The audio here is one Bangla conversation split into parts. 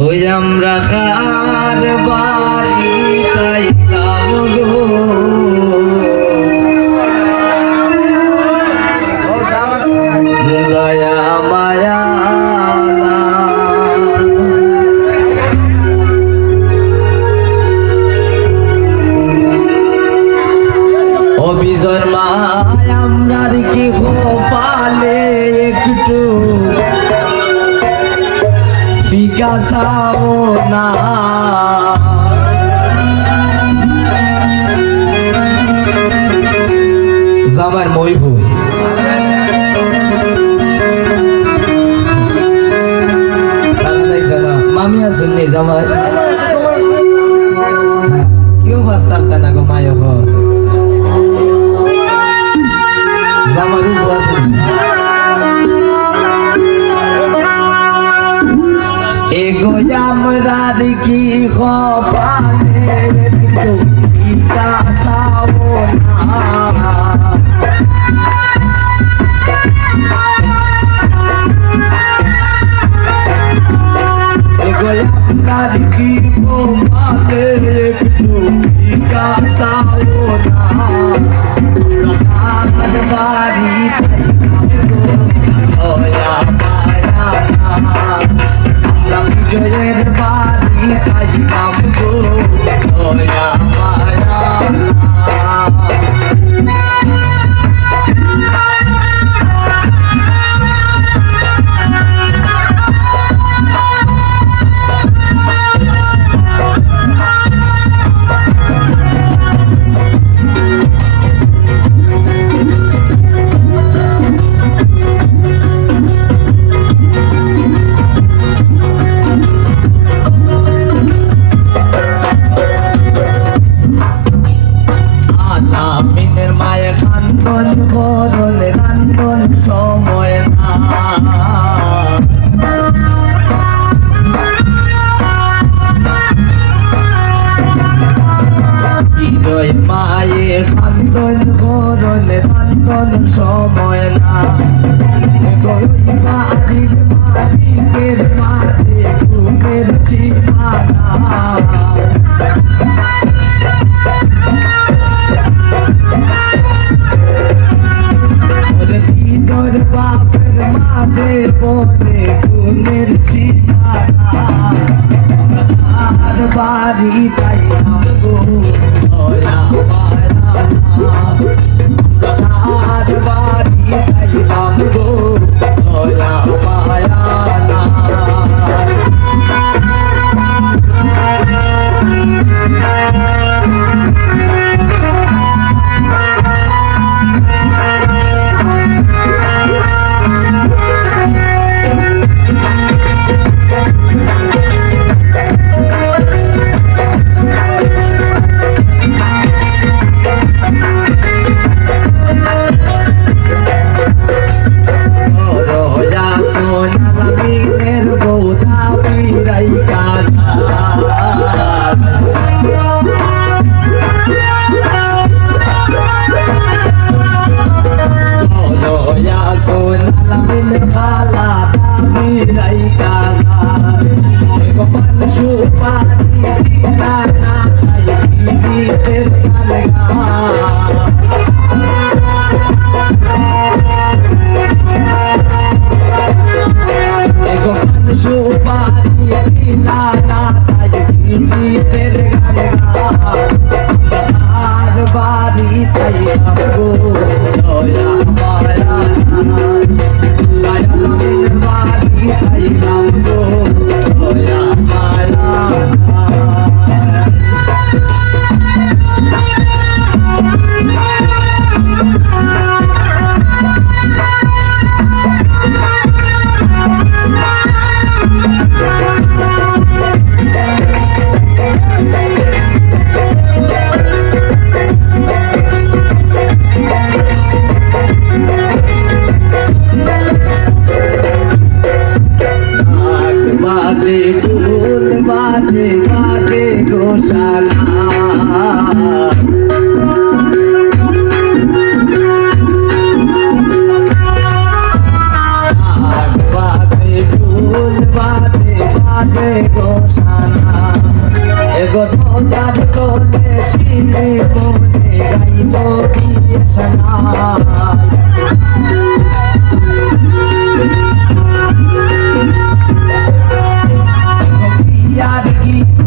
ওই আমরা খার বাড়ি তাইলাম গো দয়া মায়া অবিজর মায় আমরার কি কপালে একটু ফিকা সাবনা জামার মইবু মামি আসুন নি জামাই কেউ বাস্তারতা না গো মায় জামার উপু আসুন এগো আমরার কি কপালে একটু ফিকা সাবনা আমরার কি কপালে একটু ফিকা সাবনা খার বাড়ি দয়া মায়া জয়ের বাড়ি তাইলাম গো দয়া মায়া আমিনের মায়ে খান্দন করলে কান্দন সময় না বিজয় মায়ে খান্দন করলে কান্দন সময় না বাড়ির মালিকের মাঝে ঘুমের সীমানা তোর বাপের মাঝে বলে গুণের সীমানা আর বাড়ি তাইলাম গো দয়া মায়া আর বাড়ি তাইলাম গো দয়া মায়া বাজে গোসানা এগো যার চলে শিলে মনে গাইল বিয়ে শোনায় বিয়ার গীত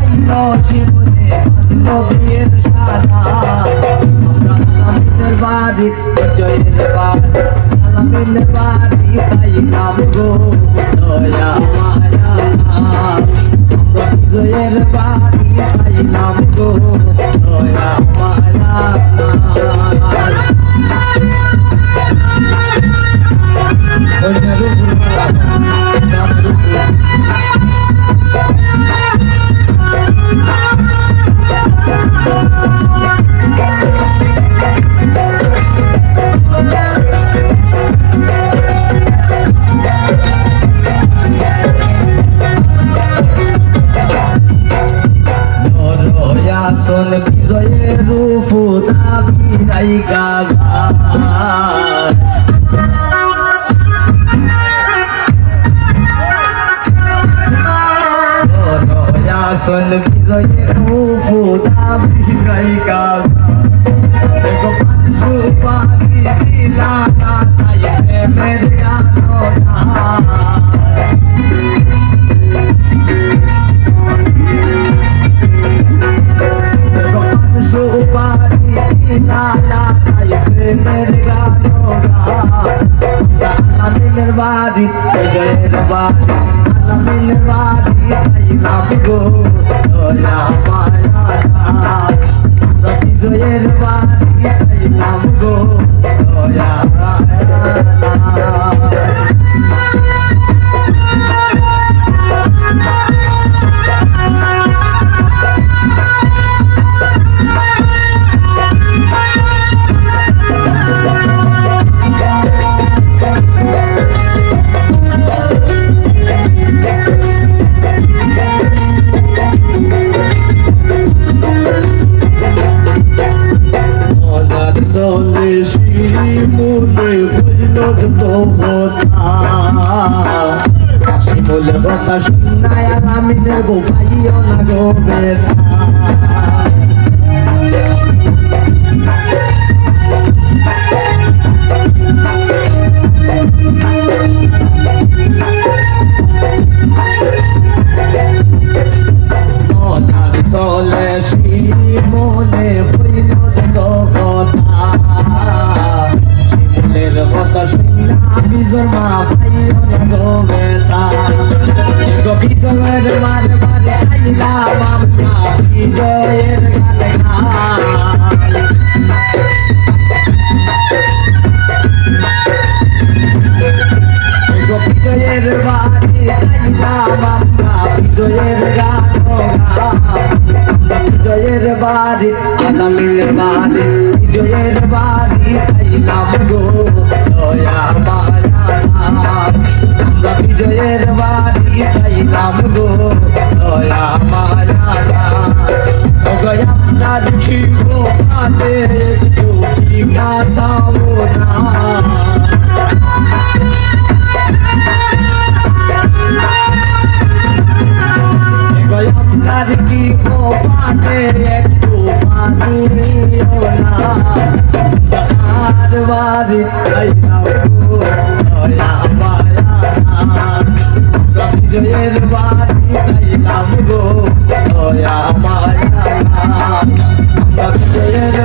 গাইল শিবনে বাজলো বিয়ের সানা আমরা আলামিনের বাড়ি জয়ের বাড়ি আলামিনের বাড়ি তাই নাম গো দয়া মায়া আমরা বিজয়ের বাড়ি তাই নাম গো দয়া মায়া son bizoyer rufu dabi rai gaza ya son bizoyer rufu dabi rai gaza ego panchu pari dila tata ye mediano na Alaminir bari, joyer bari, alaminir bari, tayi naam go, doya maya na. Rati joyer bari, tayi naam go, doya maya na. Sole shimule vuilod dohota shimule hota shunaya Alaminir go faiyo na go beta Sole shimule vuilod dohota bizor ma faiyo na go beta ego bizor mar aila mamna bijoyer galga ego bijoyer bari aila mamna bijoyer ganoga bijoyer bari alaminir bari bijoyer bari aila go doya maya na আমরা বিজয়ের বাড়ি তাই নাম গো দয়া মায়া না ওগো আমরা দেখিব পাতে একটু জিজ্ঞাসাও না ওগো আমরা দেখিব পাতে একটু পানিও না বাড়ি তাই নাম গো দয়া মায়া না বিজয়ের বাড়ি তাই নাম গো দয়া মায়া না বিজয়ের